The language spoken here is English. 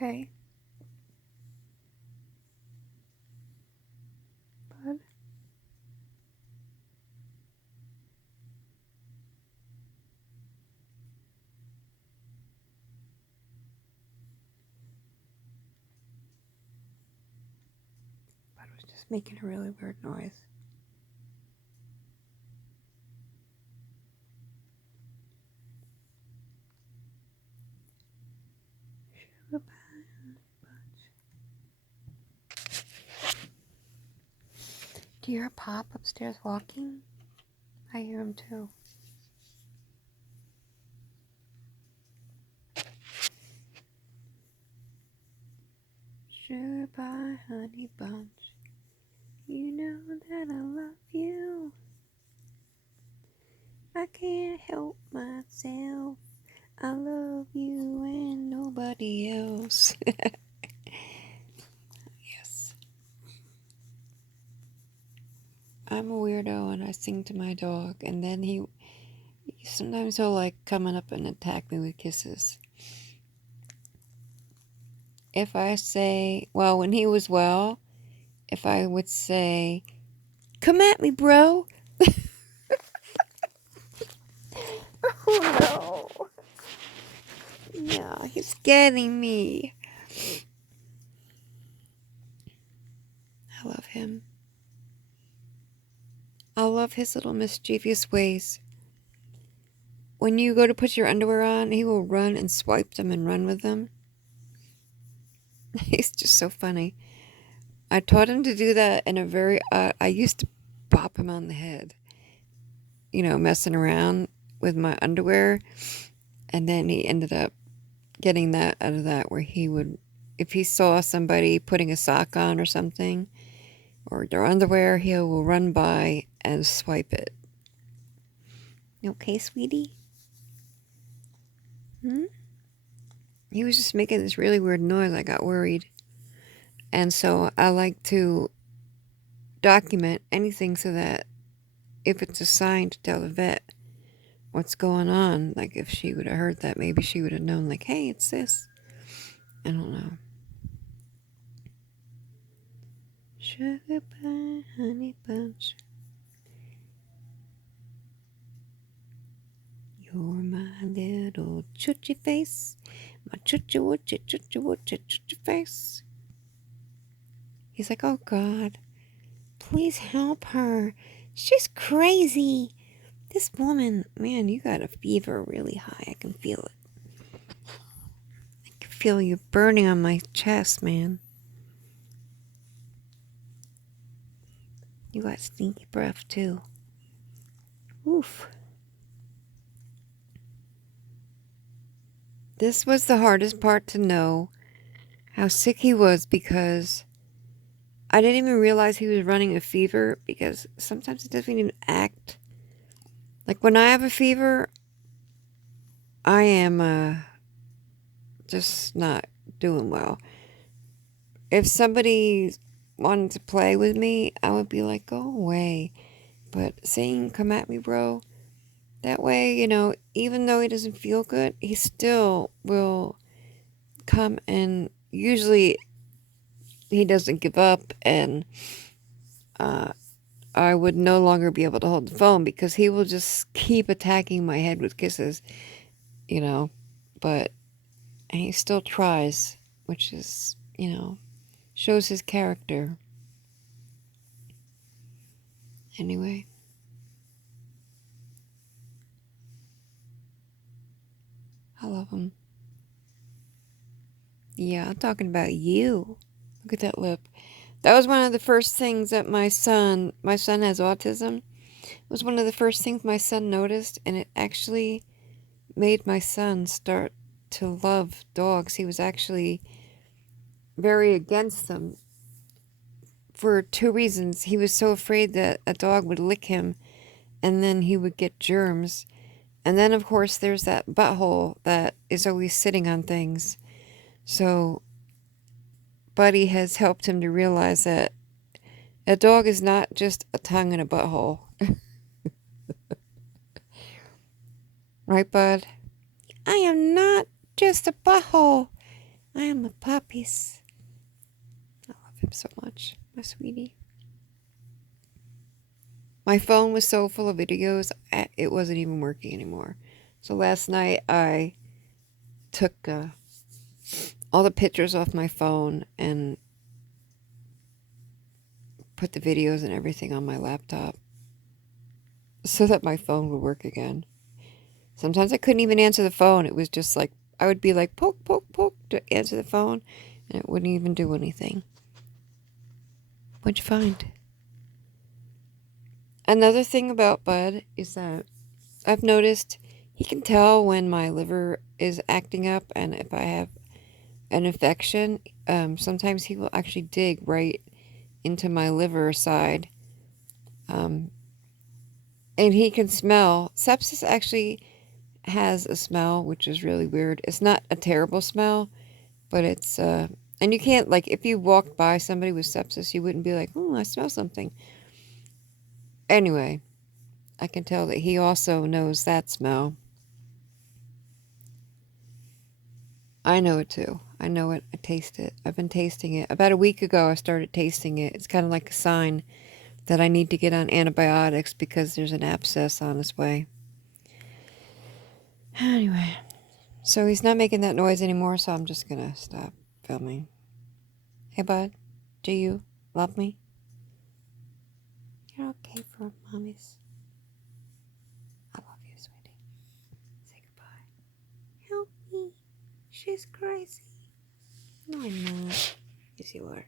okay? Bud? Bud was just making a really weird noise. Sugar pie, Bunch. Do you hear Pop upstairs walking? I hear him too. Sugar pie, honey bunch. You know that I love you. I can't help myself. I love you and nobody else. Yes. I'm a weirdo and I sing to my dog, and then sometimes he'll like come up and attack me with kisses. If I say, well, when he was well, if I would say, come at me, bro. Oh no. Yeah, he's getting me. I love him. I love his little mischievous ways. When you go to put your underwear on, he will run and swipe them and run with them. He's just so funny. I taught him to do that in a very, I used to bop him on the head, messing around with my underwear. And then he ended up getting that out of that, where he would, if he saw somebody putting a sock on or something, or their underwear, he will run by and swipe it. You okay, sweetie? He was just making this really weird noise. I got worried. And so I like to document anything so that if it's a sign to tell the vet what's going on, like if she would have heard that, maybe she would have known, like, hey, it's this. I don't know. Sugar pie, honey bunch. You're my little choochie face. My choochie woochie choochie woochie choochie face. He's like, oh God, please help her. She's crazy. This woman, man, you got a fever really high. I can feel it. I can feel you burning on my chest, man. You got stinky breath, too. Oof. This was the hardest part to know how sick he was, because I didn't even realize he was running a fever, because sometimes it doesn't even act. Like when I have a fever, I am just not doing well. If somebody wanted to play with me, I would be like, go away. But saying, come at me, bro, that way, even though he doesn't feel good, he still will come, and usually he doesn't give up, and I would no longer be able to hold the phone because he will just keep attacking my head with kisses, but he still tries, which is, shows his character. Anyway. I love him. Yeah, I'm talking about you. Look at that lip. That was one of the first things that my son has autism. It was one of the first things my son noticed, and it actually made my son start to love dogs. He was actually very against them for two reasons. He was so afraid that a dog would lick him and then he would get germs. And then, of course, there's that butthole that is always sitting on things. So Buddy has helped him to realize that a dog is not just a tongue and a butthole. Right, Bud? I am not just a butthole. I am a puppies. I love him so much, my sweetie. My phone was so full of videos, it wasn't even working anymore. So last night I took all the pictures off my phone and put the videos and everything on my laptop so that my phone would work again. Sometimes I couldn't even answer the phone. It was just like, I would be like, poke, poke, poke to answer the phone, and it wouldn't even do anything. What'd you find? Another thing about Bud is that I've noticed he can tell when my liver is acting up and if I have an infection. Sometimes he will actually dig right into my liver side. Um, and he can smell. Sepsis actually has a smell, which is really weird. It's not a terrible smell, but it's, and you can't, like, if you walked by somebody with sepsis, you wouldn't be like, oh, I smell something. Anyway, I can tell that he also knows that smell. I know it too. I know it. I taste it. I've been tasting it. About a week ago, I started tasting it. It's kind of like a sign that I need to get on antibiotics because there's an abscess on its way. Anyway, so he's not making that noise anymore, so I'm just going to stop filming. Hey, bud, do you love me? You're okay for mommies. I love you, sweetie. Say goodbye. Help me. She's crazy. No, I'm not. Yes, you are.